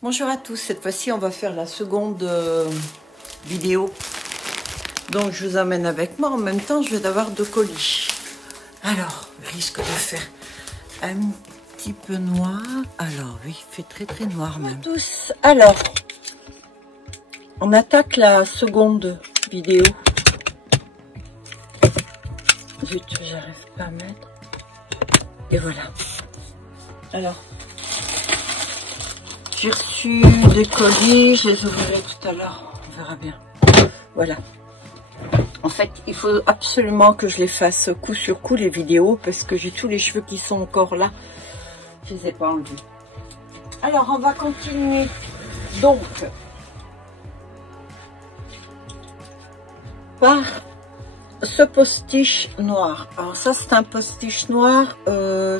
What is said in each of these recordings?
Bonjour à tous, cette fois-ci on va faire la seconde vidéo. Donc je vous amène avec moi, en même temps je vais avoir 2 colis. Alors, risque de faire un petit peu noir. Alors oui, il fait très noir même. Bonjour à tous, alors, on attaque la seconde vidéo. Zut, j'arrive pas à mettre. Et voilà. Alors, j'ai reçu des colis, je les ouvrirai tout à l'heure, on verra bien. Voilà. En fait, il faut absolument que je les fasse coup sur coup, les vidéos, parce que j'ai tous les cheveux qui sont encore là. Je les ai pas enlevés. Alors, on va continuer. Donc, par ce postiche noir. Alors ça, c'est un postiche noir.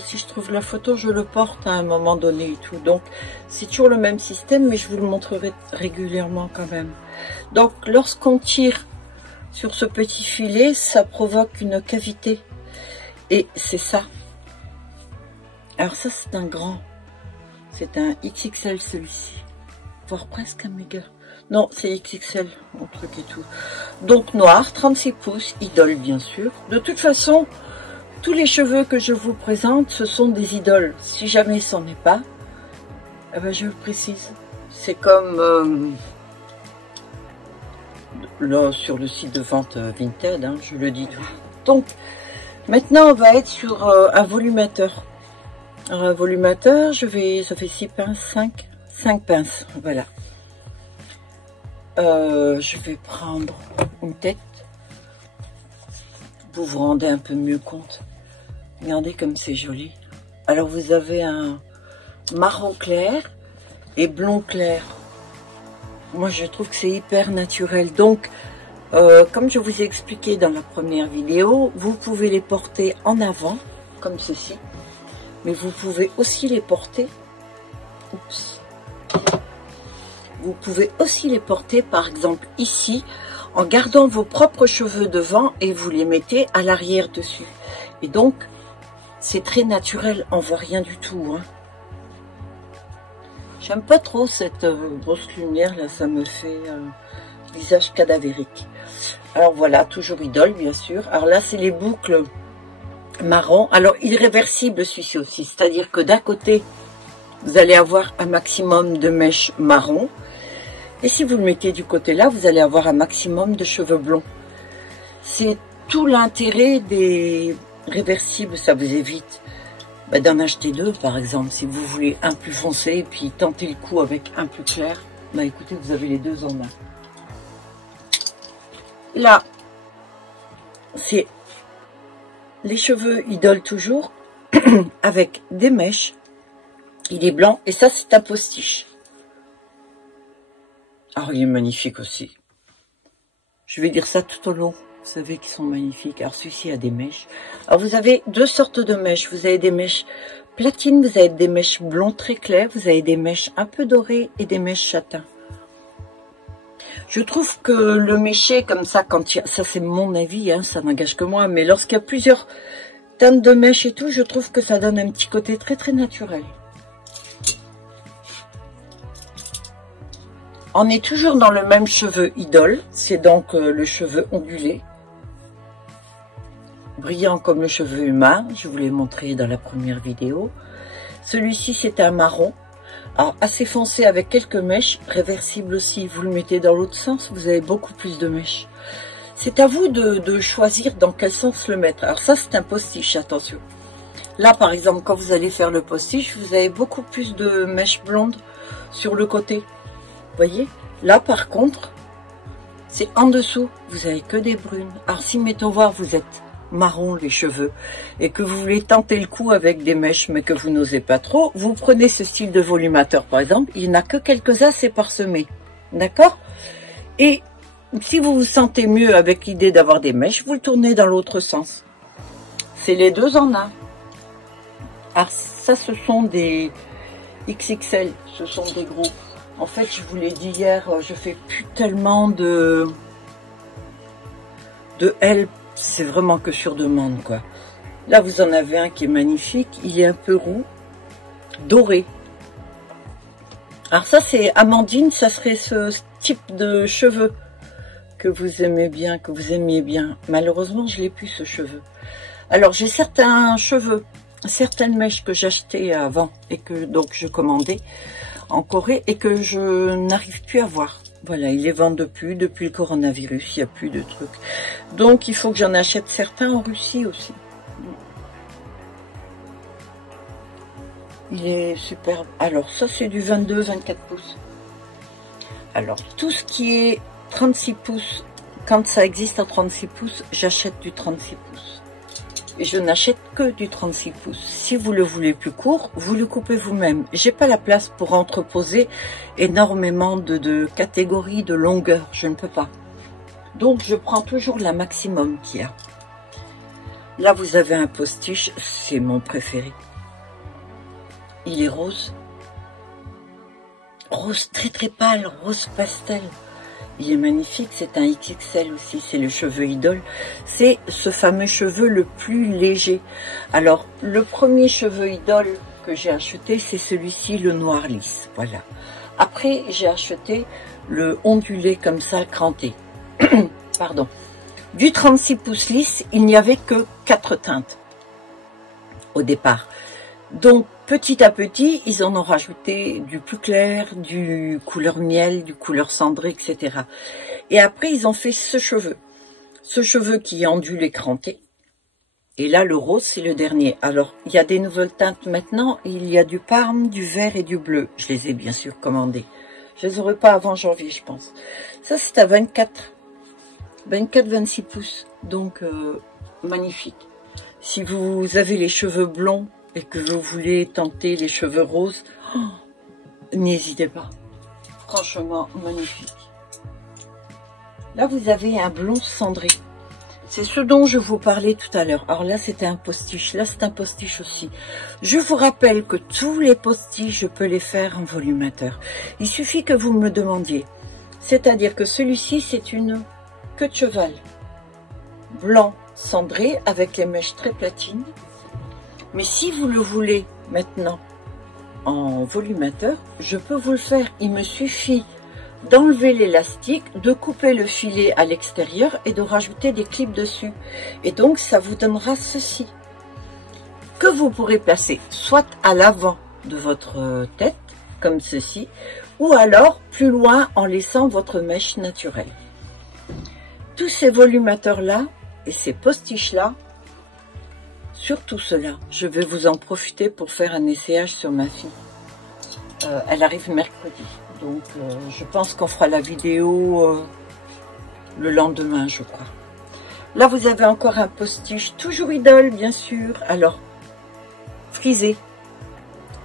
Si je trouve la photo, je le porte à un moment donné et tout. Donc, c'est toujours le même système, mais je vous le montrerai régulièrement quand même. Donc, lorsqu'on tire sur ce petit filet, ça provoque une cavité. Et c'est ça. Alors ça, c'est un grand. C'est un XXL celui-ci. Voire presque un méga. Non, c'est XXL, mon truc et tout. Donc noir, 36 pouces, idole bien sûr. De toute façon, tous les cheveux que je vous présente, ce sont des idoles. Si jamais c'en est pas, eh ben je le précise. C'est comme là sur le site de vente Vinted, hein, je le dis tout. Donc, maintenant on va être sur un volumateur. Alors, un volumateur, ça fait 6 pinces, 5 pinces, voilà. Je vais prendre une tête. Vous vous rendez un peu mieux compte. Regardez comme c'est joli. Alors vous avez un marron clair et blond clair. Moi je trouve que c'est hyper naturel. Donc comme je vous ai expliqué dans la première vidéo, vous pouvez les porter en avant comme ceci. Mais vous pouvez aussi les porter. Oups. Vous pouvez aussi les porter, par exemple, ici, en gardant vos propres cheveux devant et vous les mettez à l'arrière dessus. Et donc, c'est très naturel, on voit rien du tout. Hein. J'aime pas trop cette grosse lumière, là, ça me fait visage cadavérique. Alors voilà, toujours idole, bien sûr. Alors là, c'est les boucles marron. Alors, irréversible celui-ci aussi, c'est-à-dire que d'un côté, vous allez avoir un maximum de mèches marron. Et si vous le mettez du côté là, vous allez avoir un maximum de cheveux blonds. C'est tout l'intérêt des réversibles, ça vous évite d'en acheter 2 par exemple. Si vous voulez un plus foncé et puis tenter le coup avec un plus clair, écoutez, vous avez les 2 en un. Là, c'est les cheveux idole toujours, avec des mèches. Il est blanc et ça c'est un postiche. Alors il est magnifique aussi. Je vais dire ça tout au long. Vous savez qu'ils sont magnifiques. Alors celui-ci a des mèches. Alors vous avez 2 sortes de mèches. Vous avez des mèches platine, vous avez des mèches blond très clair, vous avez des mèches un peu dorées et des mèches châtain. Je trouve que le méché comme ça, quand il y a, ça c'est mon avis, hein, ça n'engage que moi, mais lorsqu'il y a plusieurs teintes de mèches et tout, je trouve que ça donne un petit côté très naturel. On est toujours dans le même cheveu idole, c'est donc le cheveu ondulé, brillant comme le cheveu humain, je vous l'ai montré dans la première vidéo. Celui-ci c'est un marron, alors assez foncé avec quelques mèches, réversible aussi, vous le mettez dans l'autre sens, vous avez beaucoup plus de mèches. C'est à vous de choisir dans quel sens le mettre. Alors ça c'est un postiche, attention. Là par exemple quand vous allez faire le postiche, vous avez beaucoup plus de mèches blondes sur le côté. Voyez, là par contre, c'est en dessous, vous avez que des brunes. Alors si, mettons voir, vous êtes marron les cheveux et que vous voulez tenter le coup avec des mèches mais que vous n'osez pas trop, vous prenez ce style de volumateur par exemple, il n'y en a que quelques-uns, c'est parsemé, d'accord? Et si vous vous sentez mieux avec l'idée d'avoir des mèches, vous le tournez dans l'autre sens. C'est les 2 en un. Alors ça, ce sont des XXL, ce sont des gros. En fait, je vous l'ai dit hier, je fais plus tellement de L, c'est vraiment que sur demande, quoi. Là, vous en avez un qui est magnifique, il est un peu roux, doré. Alors ça, c'est Amandine, ça serait ce type de cheveux que vous aimez bien, que vous aimiez bien. Malheureusement, je l'ai plus, ce cheveu. Alors, j'ai certains cheveux, certaines mèches que j'achetais avant et que donc je commandais en Corée et que je n'arrive plus à voir. Voilà, ils les vendent plus depuis le coronavirus, il n'y a plus de trucs. Donc, il faut que j'en achète certains en Russie aussi. Il est superbe. Alors, ça, c'est du 22-24 pouces. Alors, tout ce qui est 36 pouces, quand ça existe en 36 pouces, j'achète du 36 pouces. Et je n'achète que du 36 pouces. Si vous le voulez plus court, vous le coupez vous-même. J'ai pas la place pour entreposer énormément de catégories de longueur. Je ne peux pas. Donc, je prends toujours la maximum qu'il y a. Là, vous avez un postiche. C'est mon préféré. Il est rose. Rose très très pâle, rose pastel. Il est magnifique, c'est un XXL aussi, c'est le cheveu idole. C'est ce fameux cheveu le plus léger. Alors, le premier cheveu idole que j'ai acheté, c'est celui-ci, le noir lisse. Voilà. Après, j'ai acheté le ondulé comme ça, cranté. Pardon. Du 36 pouces lisse, il n'y avait que 4 teintes au départ. Donc, petit à petit, ils en ont rajouté du plus clair, du couleur miel, du couleur cendré, etc. Et après, ils ont fait ce cheveu qui est ondulé et cranté. Et là, le rose, c'est le dernier. Alors, il y a des nouvelles teintes maintenant. Il y a du parme, du vert et du bleu. Je les ai bien sûr commandés. Je les aurai pas avant janvier, je pense. Ça, c'est à 24-26 pouces. Donc, magnifique. Si vous avez les cheveux blonds, et que vous voulez tenter les cheveux roses, oh, n'hésitez pas. Franchement, magnifique. Là, vous avez un blond cendré. C'est ce dont je vous parlais tout à l'heure. Alors là, c'était un postiche. Là, c'est un postiche aussi. Je vous rappelle que tous les postiches, je peux les faire en volumateur. Il suffit que vous me demandiez. C'est-à-dire que celui-ci, c'est une queue de cheval. Blanc cendré avec les mèches très platines. Mais si vous le voulez maintenant en volumateur, je peux vous le faire. Il me suffit d'enlever l'élastique, de couper le filet à l'extérieur et de rajouter des clips dessus. Et donc, ça vous donnera ceci, que vous pourrez placer soit à l'avant de votre tête, comme ceci, ou alors plus loin en laissant votre mèche naturelle. Tous ces volumateurs-là et ces postiches-là, surtout cela, je vais vous en profiter pour faire un essayage sur ma fille. Elle arrive mercredi, donc je pense qu'on fera la vidéo le lendemain, je crois. Là, vous avez encore un postiche, toujours idole, bien sûr. Alors, frisé.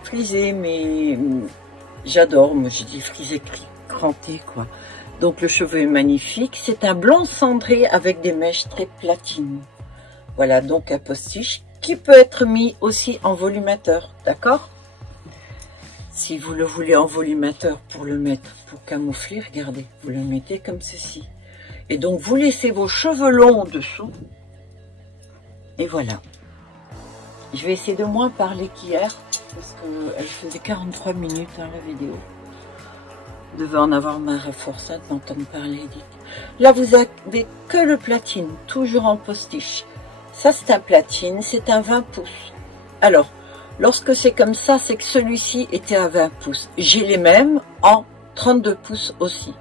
Frisé, mais j'adore, moi je dis frisé cranté, quoi. Donc, le cheveu est magnifique. C'est un blanc cendré avec des mèches très platines. Voilà, donc un postiche qui peut être mis aussi en volumateur, d'accord? Si vous le voulez en volumateur pour le mettre, pour camoufler, regardez, vous le mettez comme ceci. Et donc, vous laissez vos cheveux longs en dessous. Et voilà. Je vais essayer de moins parler qu'hier, parce qu'elle faisait 43 minutes, hein, la vidéo. Vous devez en avoir marre à force d'entendre parler, dites. Là, vous avez que le platine, toujours en postiche. Ça, c'est un platine, c'est un 20 pouces. Alors, lorsque c'est comme ça, c'est que celui-ci était à 20 pouces. J'ai les mêmes en 32 pouces aussi.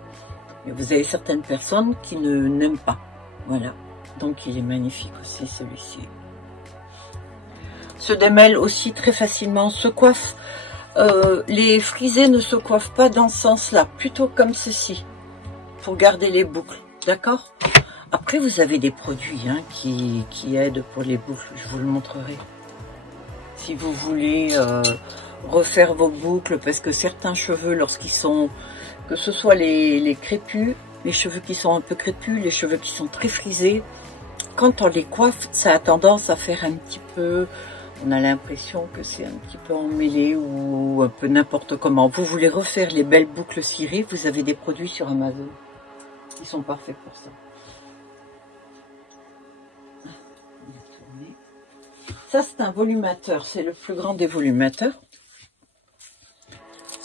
Mais vous avez certaines personnes qui n'aiment pas. Voilà. Donc, il est magnifique aussi, celui-ci. Se démêle aussi très facilement, se coiffe. Les frisés ne se coiffent pas dans ce sens-là, plutôt comme ceci, pour garder les boucles. D'accord ? Après, vous avez des produits hein, qui aident pour les boucles. Je vous le montrerai. Si vous voulez refaire vos boucles, parce que certains cheveux, lorsqu'ils sont, que ce soit les crépus, les cheveux qui sont un peu crépus, les cheveux qui sont très frisés, quand on les coiffe, ça a tendance à faire un petit peu, on a l'impression que c'est un petit peu emmêlé ou un peu n'importe comment. Vous voulez refaire les belles boucles cirées, vous avez des produits sur Amazon qui sont parfaits pour ça. Ça, c'est un volumateur. C'est le plus grand des volumateurs.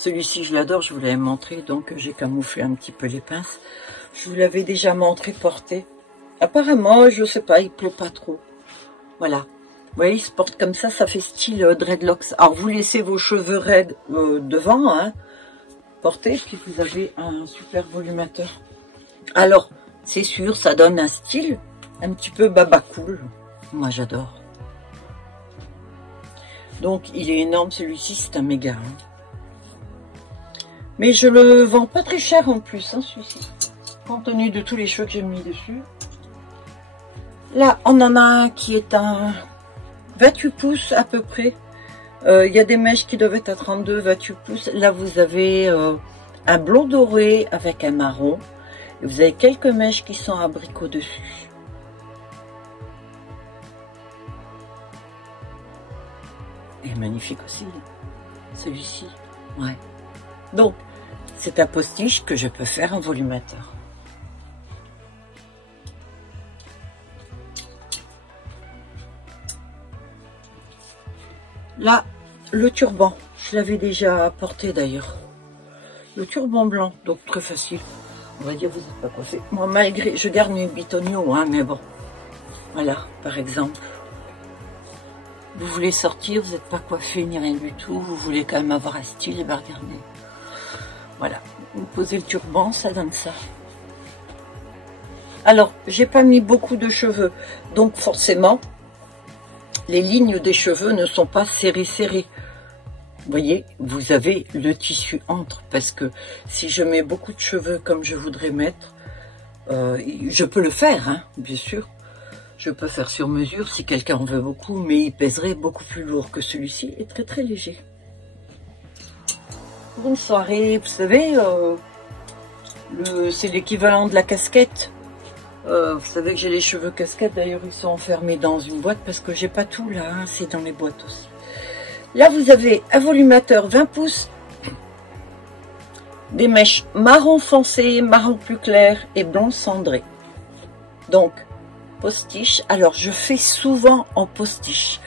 Celui-ci, je l'adore, je vous l'avais montré, donc j'ai camouflé un petit peu les pinces. Je vous l'avais déjà montré, porté. Apparemment, je sais pas, il pleut pas trop. Voilà. Vous voyez, il se porte comme ça fait style dreadlocks. Alors, vous laissez vos cheveux raides devant, hein, porter, puis vous avez un super volumateur. Alors, c'est sûr, ça donne un style un petit peu baba cool. Moi, j'adore. Donc, il est énorme, celui-ci, c'est un méga. Hein. Mais je le vends pas très cher en plus, hein, celui-ci. Compte tenu de tous les cheveux que j'ai mis dessus. Là, on en a un qui est un 28 pouces à peu près. Il y a des mèches qui doivent être à 32, 28 pouces. Là, vous avez un blond doré avec un marron. Et vous avez quelques mèches qui sont abricots dessus. Et magnifique aussi, celui-ci. Ouais. Donc, c'est un postiche que je peux faire en volumateur. Là, le turban, je l'avais déjà porté d'ailleurs. Le turban blanc, donc très facile. On va dire, vous n'êtes pas coiffé. Moi, malgré, je garde mes bitonio, hein, mais bon. Voilà, par exemple. Vous voulez sortir, vous n'êtes pas coiffé ni rien du tout. Vous voulez quand même avoir un style, et bien regardez. Voilà, vous posez le turban, ça donne ça. Alors, j'ai pas mis beaucoup de cheveux, donc forcément, les lignes des cheveux ne sont pas serrées. Vous voyez, vous avez le tissu entre, parce que si je mets beaucoup de cheveux comme je voudrais mettre, je peux le faire, hein, bien sûr. Je peux faire sur mesure si quelqu'un en veut beaucoup, mais il pèserait beaucoup plus lourd que celui-ci et très très léger. Pour une soirée, vous savez, c'est l'équivalent de la casquette. Vous savez que j'ai les cheveux casquettes, d'ailleurs ils sont enfermés dans une boîte parce que j'ai pas tout là, hein, c'est dans les boîtes aussi. Là vous avez un volumateur 20 pouces, des mèches marron foncé, marron plus clair et blond cendré. Donc, postiche, alors je fais souvent en postiche.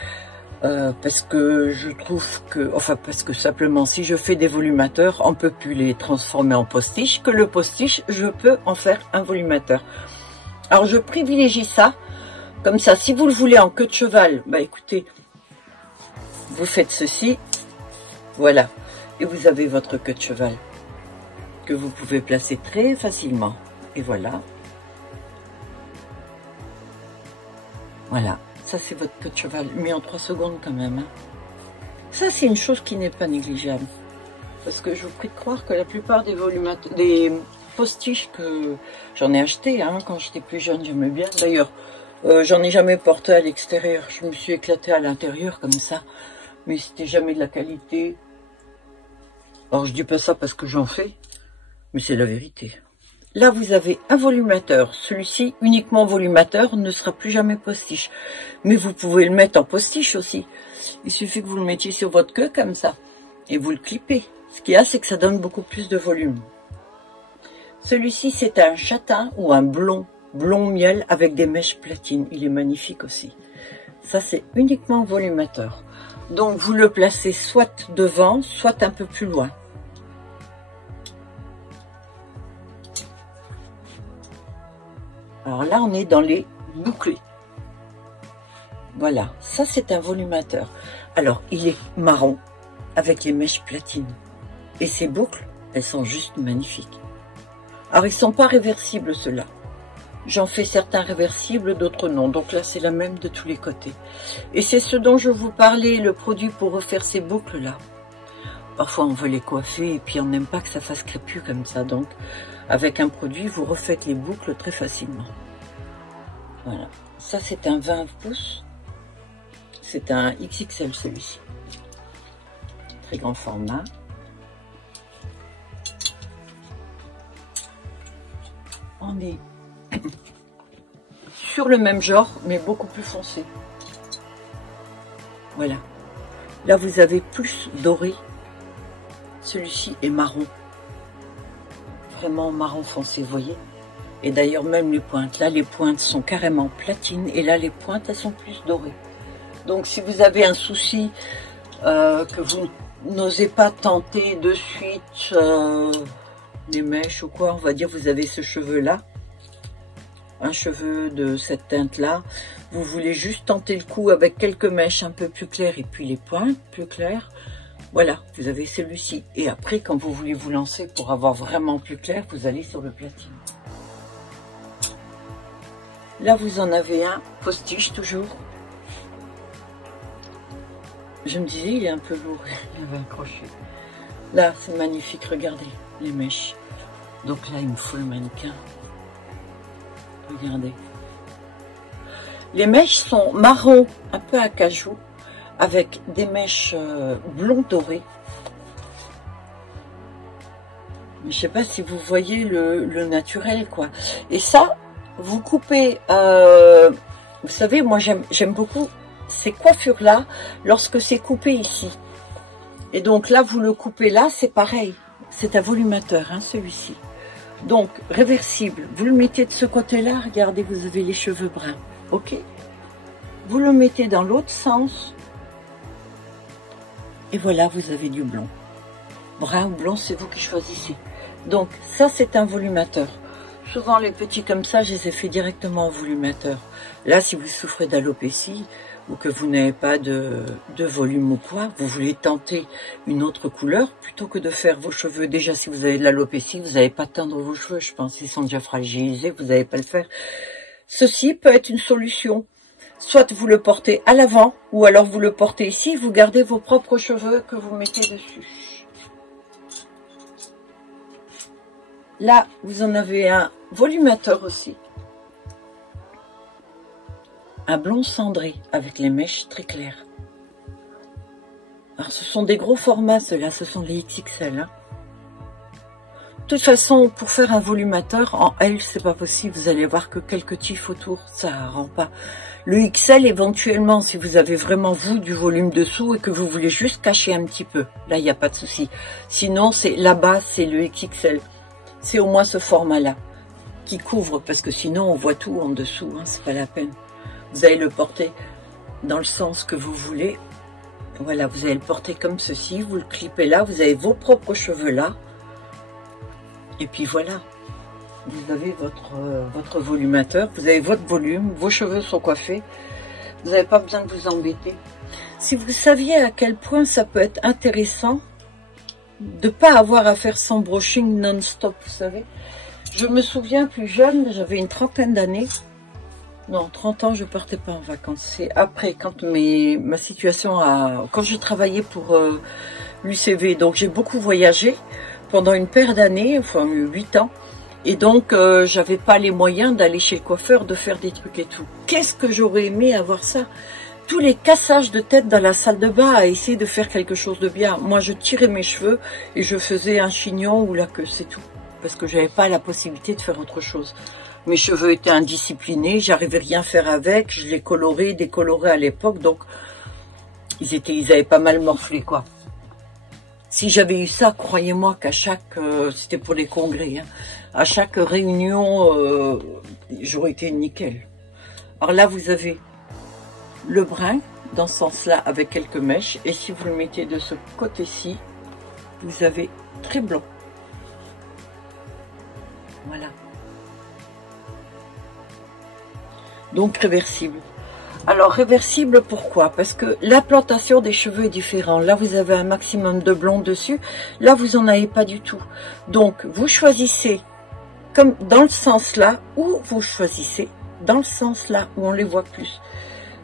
Parce que je trouve que, enfin parce que simplement si je fais des volumateurs, on peut plus les transformer en postiche, que le postiche, je peux en faire un volumateur. Alors je privilégie ça, comme ça, si vous le voulez en queue de cheval, bah écoutez, vous faites ceci, voilà, et vous avez votre queue de cheval, que vous pouvez placer très facilement, et voilà. Voilà. Ça, c'est votre queue de cheval, mis en 3 secondes quand même. Hein. Ça, c'est une chose qui n'est pas négligeable. Parce que je vous prie de croire que la plupart des postiches que j'en ai acheté hein, quand j'étais plus jeune, j'aimais bien. D'ailleurs, j'en ai jamais porté à l'extérieur. Je me suis éclatée à l'intérieur comme ça. Mais c'était jamais de la qualité. Alors, je dis pas ça parce que j'en fais, mais c'est la vérité. Là, vous avez un volumateur. Celui-ci, uniquement volumateur, ne sera plus jamais postiche. Mais vous pouvez le mettre en postiche aussi. Il suffit que vous le mettiez sur votre queue comme ça. Et vous le clippez. Ce qu'il y a, c'est que ça donne beaucoup plus de volume. Celui-ci, c'est un châtain ou un blond miel avec des mèches platines. Il est magnifique aussi. Ça, c'est uniquement volumateur. Donc, vous le placez soit devant, soit un peu plus loin. Alors là, on est dans les bouclés. Voilà, ça c'est un volumateur. Alors, il est marron avec les mèches platines. Et ces boucles, elles sont juste magnifiques. Alors, ils ne sont pas réversibles, ceux-là. J'en fais certains réversibles, d'autres non. Donc là, c'est la même de tous les côtés. Et c'est ce dont je vous parlais, le produit pour refaire ces boucles-là. Parfois, on veut les coiffer et puis on n'aime pas que ça fasse crépus comme ça. Donc, avec un produit, vous refaites les boucles très facilement. Voilà. Ça, c'est un 20 pouces. C'est un XXL, celui-ci. Très grand format. On est sur le même genre, mais beaucoup plus foncé. Voilà. Là, vous avez plus doré. Celui-ci est marron. Vraiment marron foncé, vous voyez. Et d'ailleurs, même les pointes. Là, les pointes sont carrément platines. Et là, les pointes, elles sont plus dorées. Donc, si vous avez un souci que vous n'osez pas tenter de suite des mèches ou quoi, on va dire vous avez ce cheveu là, un cheveu de cette teinte là, vous voulez juste tenter le coup avec quelques mèches un peu plus claires et puis les pointes plus claires, voilà, vous avez celui-ci. Et après quand vous voulez vous lancer pour avoir vraiment plus clair, vous allez sur le platine. Là vous en avez un postiche toujours. Je me disais il est un peu lourd, il avait un crochet. Là c'est magnifique, regardez les mèches. Donc là il me faut le mannequin. Regardez. Les mèches sont marron, un peu acajou, avec des mèches blond doré. Mais je sais pas si vous voyez le naturel quoi. Et ça, vous coupez, vous savez, moi j'aime beaucoup ces coiffures là, lorsque c'est coupé ici. Et donc là, vous le coupez là, c'est pareil. C'est un volumateur, hein, celui-ci. Donc, réversible, vous le mettez de ce côté-là, regardez, vous avez les cheveux bruns, ok? Vous le mettez dans l'autre sens, et voilà, vous avez du blond. Brun ou blond, c'est vous qui choisissez. Donc, ça, c'est un volumateur. Souvent, les petits comme ça, je les ai fait directement en volumateur. Là, si vous souffrez d'alopécie, ou que vous n'avez pas de volume ou quoi, vous voulez tenter une autre couleur, plutôt que de faire vos cheveux, déjà si vous avez de l'alopécie, vous n'allez pas teindre vos cheveux, je pense, ils sont déjà fragilisés, vous n'allez pas le faire. Ceci peut être une solution, soit vous le portez à l'avant, ou alors vous le portez ici, vous gardez vos propres cheveux que vous mettez dessus. Là, vous en avez un volumateur aussi. Un blond cendré avec les mèches très claires. Alors ce sont des gros formats ceux-là, ce sont les XXL. Hein. De toute façon, pour faire un volumateur en L, c'est pas possible. Vous allez voir que quelques tifs autour, ça rend pas. Le XL éventuellement, si vous avez vraiment vous du volume dessous et que vous voulez juste cacher un petit peu, là il n'y a pas de souci. Sinon, c'est là-bas, c'est le XXL. C'est au moins ce format-là qui couvre, parce que sinon on voit tout en dessous, hein, c'est pas la peine. Vous allez le porter dans le sens que vous voulez. Voilà, vous allez le porter comme ceci. Vous le clipez là. Vous avez vos propres cheveux là. Et puis voilà. Vous avez votre volumateur. Vous avez votre volume. Vos cheveux sont coiffés. Vous n'avez pas besoin de vous embêter. Si vous saviez à quel point ça peut être intéressant de ne pas avoir à faire son brushing non-stop, vous savez. Je me souviens plus jeune, j'avais une trentaine d'années. Non, 30 ans, je partais pas en vacances. C'est après, quand ma situation a... Quand je travaillais pour l'UCV, donc j'ai beaucoup voyagé pendant une paire d'années, enfin 8 ans. Et donc, j'avais pas les moyens d'aller chez le coiffeur, de faire des trucs et tout. Qu'est-ce que j'aurais aimé avoir ça? Tous les cassages de tête dans la salle de bain à essayer de faire quelque chose de bien. Moi, je tirais mes cheveux et je faisais un chignon ou la queue, c'est tout. Parce que j'avais pas la possibilité de faire autre chose. Mes cheveux étaient indisciplinés, j'arrivais rien à faire avec, je les colorais, décolorais à l'époque, donc ils avaient pas mal morflé, quoi. Si j'avais eu ça, croyez-moi qu'à chaque, c'était pour les congrès, hein, à chaque réunion, j'aurais été nickel. Alors là, vous avez le brun, dans ce sens-là, avec quelques mèches, et si vous le mettez de ce côté-ci, vous avez très blanc. Voilà. Donc réversible. Alors réversible, pourquoi? Parce que l'implantation des cheveux est différente. Là, vous avez un maximum de blond dessus. Là, vous n'en avez pas du tout. Donc, vous choisissez comme dans le sens là, ou vous choisissez dans le sens là, où on les voit plus.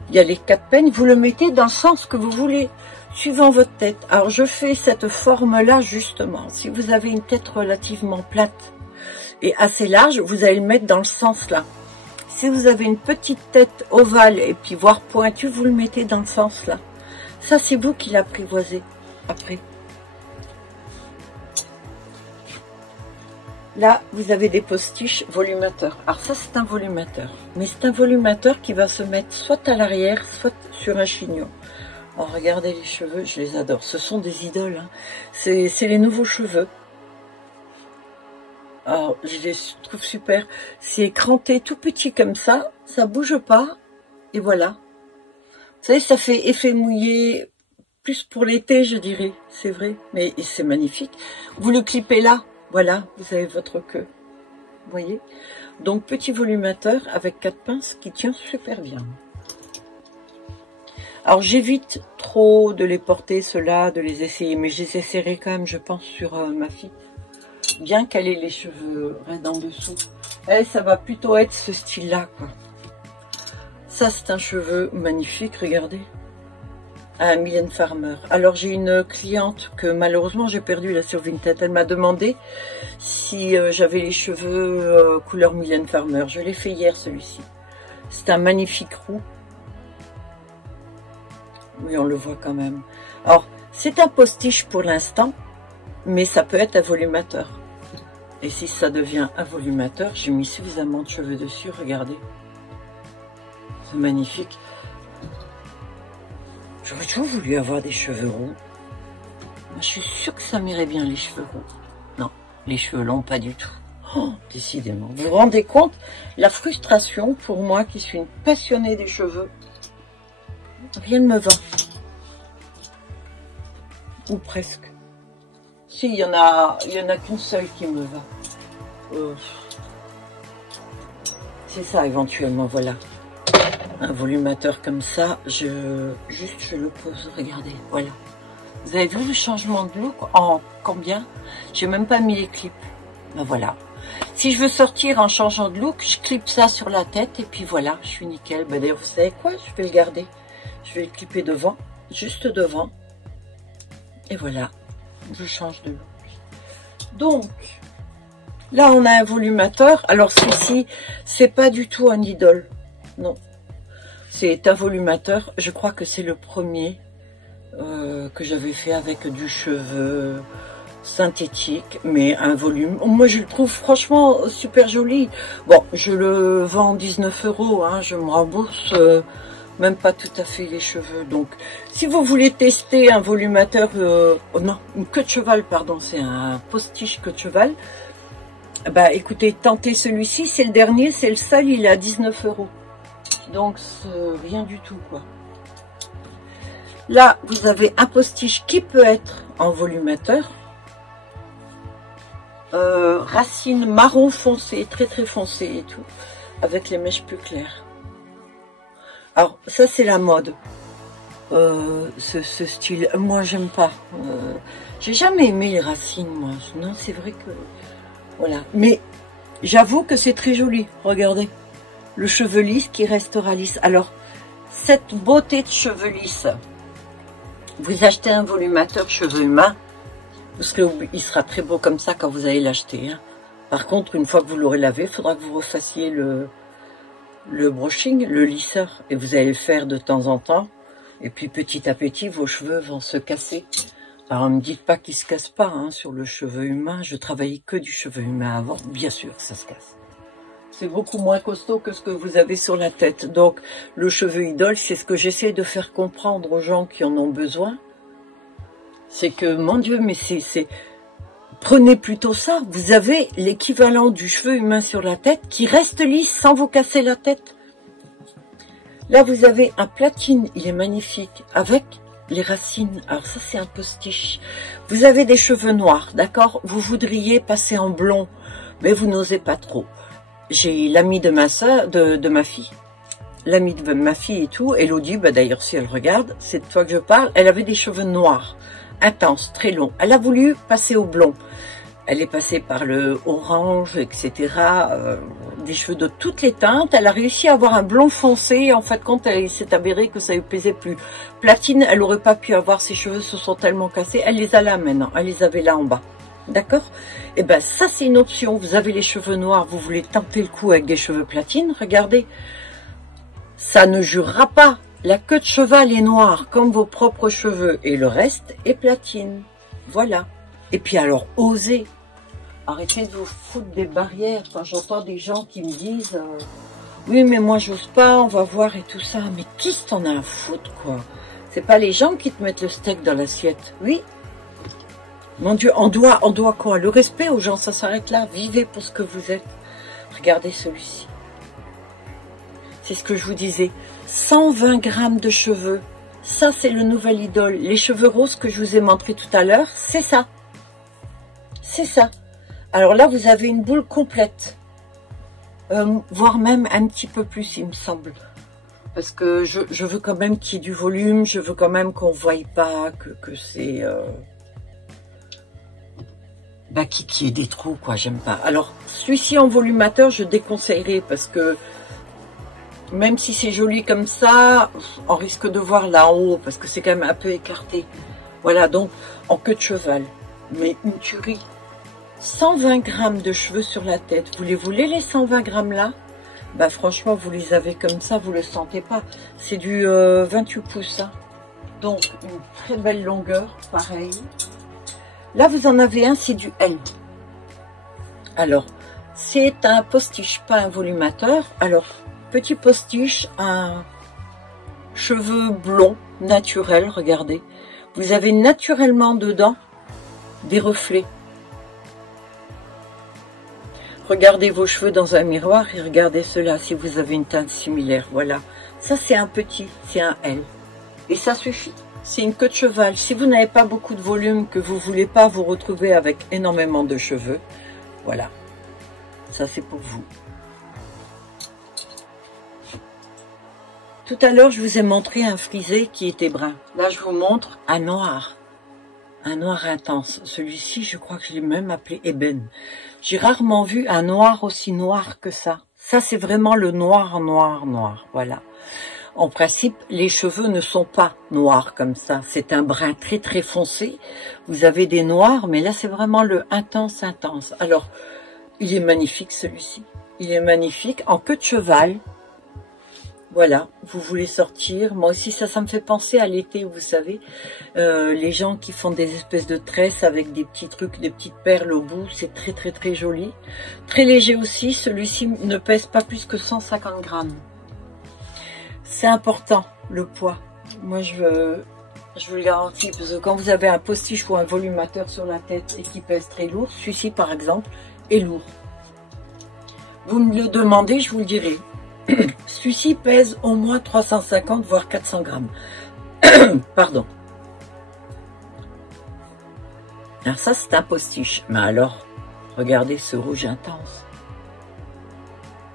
Il y a les 4 peines, vous le mettez dans le sens que vous voulez, suivant votre tête. Alors, je fais cette forme-là, justement. Si vous avez une tête relativement plate et assez large, vous allez le mettre dans le sens là. Si vous avez une petite tête ovale et puis voire pointue, vous le mettez dans le sens là. Ça, c'est vous qui l'apprivoisez après. Là, vous avez des postiches volumateurs. Alors ça, c'est un volumateur. Mais c'est un volumateur qui va se mettre soit à l'arrière, soit sur un chignon. Alors, regardez les cheveux, je les adore. Ce sont des idoles. Hein. C'est les nouveaux cheveux. Alors, je les trouve super. C'est écranté tout petit comme ça bouge pas. Et voilà. Vous savez, ça fait effet mouillé, plus pour l'été, je dirais. C'est vrai, mais c'est magnifique. Vous le clippez là, voilà, vous avez votre queue. Vous voyez? Donc, petit volumateur avec 4 pinces qui tient super bien. Alors, j'évite trop de les porter, ceux-là, de les essayer, mais je les essaierai quand même, je pense, sur ma fille. Bien qu'elle ait les cheveux raides en dessous. Elle, ça va plutôt être ce style-là, quoi. Ça, c'est un cheveu magnifique, regardez. À Mylène Farmer. Alors, j'ai une cliente que malheureusement, j'ai perdue là sur Vinted. Elle m'a demandé si j'avais les cheveux couleur Mylène Farmer. Je l'ai fait hier, celui-ci. C'est un magnifique roux. Oui, on le voit quand même. Alors, c'est un postiche pour l'instant, mais ça peut être un volumateur. Et si ça devient un volumateur, j'ai mis suffisamment de cheveux dessus, regardez. C'est magnifique. J'aurais toujours voulu avoir des cheveux roux. Je suis sûre que ça m'irait bien, les cheveux roux. Non, les cheveux longs, pas du tout. Oh, décidément. Vous vous rendez compte la frustration pour moi qui suis une passionnée des cheveux. Rien ne me va. Ou presque. Si, il y en a qu'une seule qui me va. C'est ça, éventuellement, voilà. Un volumateur comme ça, je le pose, regardez, voilà. Vous avez vu le changement de look en combien? J'ai même pas mis les clips. Ben voilà. Si je veux sortir en changeant de look, je clippe ça sur la tête et puis voilà, je suis nickel. Ben d'ailleurs, vous savez quoi? Je vais le garder. Je vais le clipper devant, juste devant. Et voilà, je change de look. Donc, là, on a un volumateur. Alors, ceci, c'est pas du tout un idole. Non. C'est un volumateur. Je crois que c'est le premier que j'avais fait avec du cheveu synthétique, mais un volume. Moi, je le trouve franchement super joli. Bon, je le vends 19 €. Hein, je me rembourse même pas tout à fait les cheveux. Donc, si vous voulez tester un volumateur, oh non, une queue de cheval, pardon, c'est un postiche queue de cheval. Bah, écoutez, tentez celui-ci. C'est le dernier, c'est le seul. Il est à 19 €. Donc, c'est rien du tout, quoi. Là, vous avez un postiche qui peut être en volumateur. Racine marron foncé, très très foncé et tout. Avec les mèches plus claires. Alors, ça, c'est la mode. Ce style. Moi, j'aime pas. J'ai jamais aimé les racines, moi. Non, c'est vrai que... Voilà. Mais, j'avoue que c'est très joli. Regardez. Le cheveu lisse qui restera lisse. Alors, cette beauté de cheveux lisses, vous achetez un volumateur cheveux humains, parce qu'il sera très beau comme ça quand vous allez l'acheter. Hein. Par contre, une fois que vous l'aurez lavé, il faudra que vous refassiez le brushing, le lisseur, et vous allez le faire de temps en temps. Et puis, petit à petit, vos cheveux vont se casser. Alors, ne me dites pas qu'ils se cassent pas hein, sur le cheveu humain. Je travaillais que du cheveu humain avant. Bien sûr, ça se casse. C'est beaucoup moins costaud que ce que vous avez sur la tête. Donc, le cheveu idole, c'est ce que j'essaie de faire comprendre aux gens qui en ont besoin. C'est que, mon Dieu, mais c'est... Prenez plutôt ça. Vous avez l'équivalent du cheveu humain sur la tête qui reste lisse sans vous casser la tête. Là, vous avez un platine. Il est magnifique. Avec les racines. Alors, ça, c'est un postiche. Vous avez des cheveux noirs, d'accord? Vous voudriez passer en blond, mais vous n'osez pas trop. J'ai l'amie de ma soeur, de ma fille, l'amie de ma fille et tout, Elodie, bah d'ailleurs si elle regarde, c'est de toi que je parle, elle avait des cheveux noirs, intenses, très longs. Elle a voulu passer au blond. Elle est passée par le orange, etc. Des cheveux de toutes les teintes. Elle a réussi à avoir un blond foncé. En fait, quand elle s'est avérée que ça lui plaisait plus. Platine, elle aurait pas pu avoir, ses cheveux se sont tellement cassés. Elle les a là maintenant, elle les avait là en bas. D'accord? Et ben ça c'est une option. Vous avez les cheveux noirs, vous voulez tenter le coup avec des cheveux platine. Regardez, ça ne jurera pas. La queue de cheval est noire comme vos propres cheveux et le reste est platine. Voilà. Et puis alors osez. Arrêtez de vous foutre des barrières. Quand j'entends des gens qui me disent oui mais moi j'ose pas, on va voir et tout ça. Mais qui t'en a à foutre quoi? C'est pas les gens qui te mettent le steak dans l'assiette. Oui. Mon Dieu, on doit quoi? Le respect aux gens, ça s'arrête là. Vivez pour ce que vous êtes. Regardez celui-ci. C'est ce que je vous disais. 120 grammes de cheveux. Ça, c'est le nouvel idole. Les cheveux roses que je vous ai montré tout à l'heure, c'est ça. C'est ça. Alors là, vous avez une boule complète. Voire même un petit peu plus, il me semble. Parce que je veux quand même qu'il y ait du volume. Je veux quand même qu'on ne voie pas que c'est... qu'il y ait des trous, quoi. J'aime pas. Alors, celui-ci en volumateur, je déconseillerais parce que... Même si c'est joli comme ça, on risque de voir là en haut parce que c'est quand même un peu écarté. Voilà, donc en queue de cheval. Mais une tuerie. 120 grammes de cheveux sur la tête. Vous les voulez les 120 grammes là? Bah franchement, vous les avez comme ça, vous le sentez pas. C'est du 28 pouces. Hein. Donc une très belle longueur, pareil. Là, vous en avez un, c'est du L. Alors, c'est un postiche, pas un volumateur. Alors, petit postiche, un cheveux blond, naturel, regardez. Vous avez naturellement dedans des reflets. Regardez vos cheveux dans un miroir et regardez cela si vous avez une teinte similaire. Voilà, ça c'est un petit, c'est un L. Et ça suffit. C'est une queue de cheval. Si vous n'avez pas beaucoup de volume, que vous voulez pas vous retrouver avec énormément de cheveux, voilà. Ça c'est pour vous. Tout à l'heure, je vous ai montré un frisé qui était brun. Là, je vous montre un noir. Un noir intense. Celui-ci, je crois que je l'ai même appelé ébène. J'ai rarement vu un noir aussi noir que ça. Ça, c'est vraiment le noir, noir, noir. Voilà. En principe, les cheveux ne sont pas noirs comme ça. C'est un brun très, très foncé. Vous avez des noirs, mais là, c'est vraiment le intense, intense. Alors, il est magnifique, celui-ci. Il est magnifique. En queue de cheval. Voilà, vous voulez sortir. Moi aussi, ça me fait penser à l'été, vous savez. Les gens qui font des espèces de tresses avec des petits trucs, des petites perles au bout. C'est très, très, très joli. Très léger aussi. Celui-ci ne pèse pas plus que 150 grammes. C'est important, le poids. Moi, je vous le garantis. Parce que quand vous avez un postiche ou un volumateur sur la tête et qui pèse très lourd, celui-ci, par exemple, est lourd. Vous me le demandez, je vous le dirai. Celui-ci pèse au moins 350 voire 400 grammes. Pardon. Alors ça c'est un postiche. Mais alors, regardez ce rouge intense.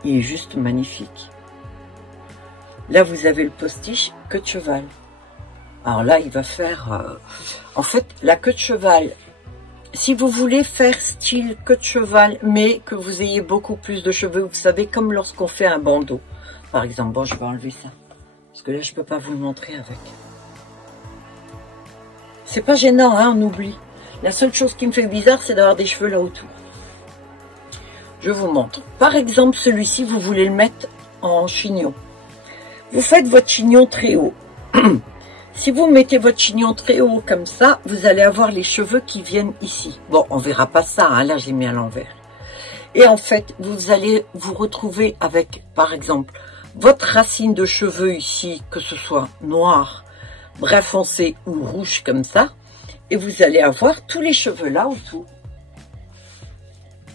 Il est juste magnifique. Là vous avez le postiche queue de cheval. Alors là il va faire... En fait la queue de cheval, si vous voulez faire style queue de cheval, mais que vous ayez beaucoup plus de cheveux, vous savez, comme lorsqu'on fait un bandeau, par exemple. Bon, je vais enlever ça, parce que là, je peux pas vous le montrer avec. C'est pas gênant, hein, on oublie. La seule chose qui me fait bizarre, c'est d'avoir des cheveux là autour. Je vous montre. Par exemple, celui-ci, vous voulez le mettre en chignon. Vous faites votre chignon très haut. Si vous mettez votre chignon très haut comme ça, vous allez avoir les cheveux qui viennent ici. Bon, on verra pas ça, hein, là je l'ai mis à l'envers. Et en fait, vous allez vous retrouver avec, par exemple, votre racine de cheveux ici, que ce soit noir, brun foncé ou rouge comme ça. Et vous allez avoir tous les cheveux là autour.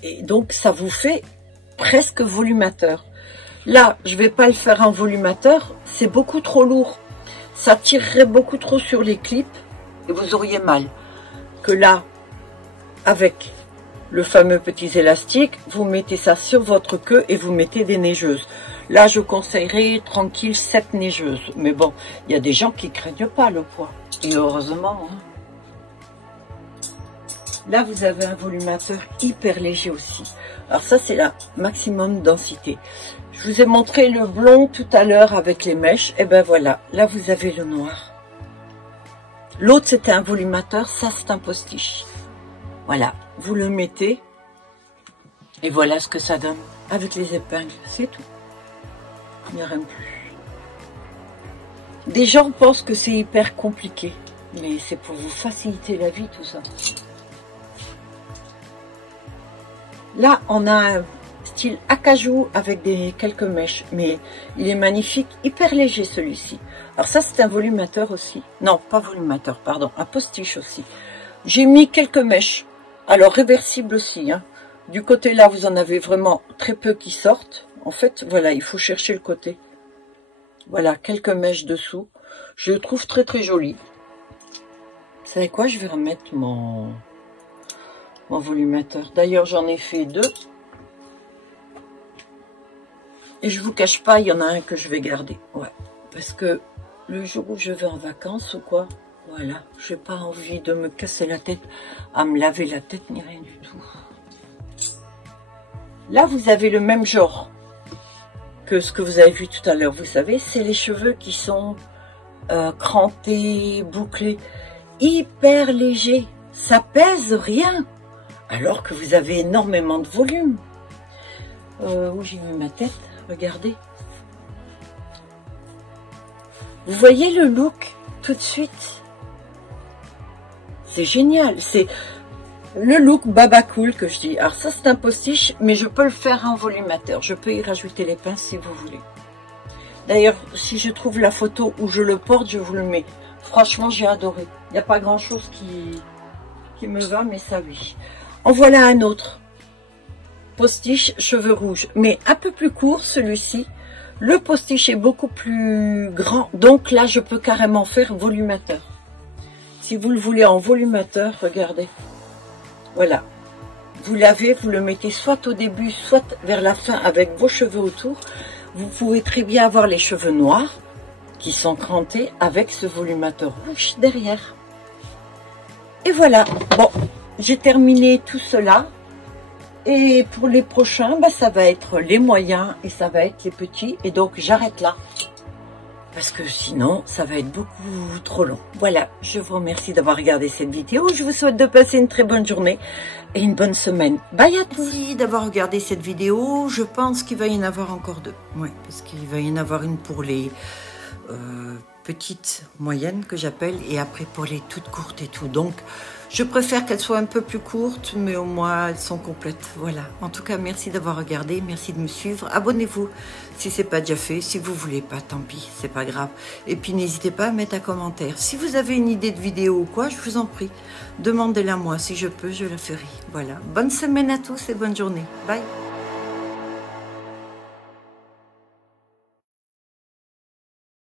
Et donc, ça vous fait presque volumateur. Là, je vais pas le faire en volumateur, c'est beaucoup trop lourd. Ça tirerait beaucoup trop sur les clips et vous auriez mal. Que là, avec le fameux petit élastique, vous mettez ça sur votre queue et vous mettez des neigeuses. Là, je conseillerais tranquille 7 neigeuses. Mais bon, il y a des gens qui craignent pas le poids. Et heureusement. Hein. Là, vous avez un volumateur hyper léger aussi. Alors ça, c'est la maximum densité. Je vous ai montré le blond tout à l'heure avec les mèches. Et ben voilà, là vous avez le noir. L'autre c'était un volumateur, ça c'est un postiche. Voilà, vous le mettez. Et voilà ce que ça donne. Avec les épingles, c'est tout. Il n'y a rien de plus. Des gens pensent que c'est hyper compliqué. Mais c'est pour vous faciliter la vie tout ça. Là on a un style acajou avec quelques mèches, mais il est magnifique, hyper léger celui-ci. Alors ça c'est un volumateur aussi, non pas volumateur, pardon, un postiche aussi. J'ai mis quelques mèches, alors réversible aussi, hein. Du côté là vous en avez vraiment très peu qui sortent. En fait voilà, il faut chercher le côté. Voilà, quelques mèches dessous. Je le trouve très très joli. Vous savez quoi, je vais remettre mon volumateur. D'ailleurs, j'en ai fait 2. Et je vous cache pas, il y en a un que je vais garder. Ouais, parce que le jour où je vais en vacances ou quoi, voilà, j'ai pas envie de me casser la tête, à me laver la tête, ni rien du tout. Là, vous avez le même genre que ce que vous avez vu tout à l'heure. Vous savez, c'est les cheveux qui sont crantés, bouclés, hyper légers. Ça pèse rien, alors que vous avez énormément de volume. Où j'ai mis ma tête? Regardez. Vous voyez le look tout de suite? C'est génial. C'est le look baba cool que je dis. Alors ça, c'est un postiche, mais je peux le faire en volumateur. Je peux y rajouter les pinces si vous voulez. D'ailleurs, si je trouve la photo où je le porte, je vous le mets. Franchement, j'ai adoré. Il n'y a pas grand-chose qui me va, mais ça, oui. En voilà un autre. Postiche cheveux rouges, mais un peu plus court celui-ci. Le postiche est beaucoup plus grand, donc là je peux carrément faire volumateur. Si vous le voulez en volumateur, regardez. Voilà. Vous l'avez, vous le mettez soit au début, soit vers la fin avec vos cheveux autour. Vous pouvez très bien avoir les cheveux noirs qui sont crantés avec ce volumateur rouge derrière. Et voilà. Bon, j'ai terminé tout cela. Et pour les prochains, bah, ça va être les moyens et ça va être les petits. Et donc, j'arrête là. Parce que sinon, ça va être beaucoup trop long. Voilà, je vous remercie d'avoir regardé cette vidéo. Je vous souhaite de passer une très bonne journée et une bonne semaine. Bye à tous. Merci d'avoir regardé cette vidéo. Je pense qu'il va y en avoir encore 2. Oui, parce qu'il va y en avoir une pour les petites, moyennes que j'appelle. Et après pour les toutes courtes et tout. Donc, je préfère qu'elles soient un peu plus courtes, mais au moins elles sont complètes. Voilà. En tout cas, merci d'avoir regardé, merci de me suivre. Abonnez-vous si c'est pas déjà fait. Si vous voulez pas, tant pis, c'est pas grave. Et puis n'hésitez pas à mettre un commentaire. Si vous avez une idée de vidéo ou quoi, je vous en prie, demandez-la moi. Si je peux, je la ferai. Voilà. Bonne semaine à tous et bonne journée. Bye.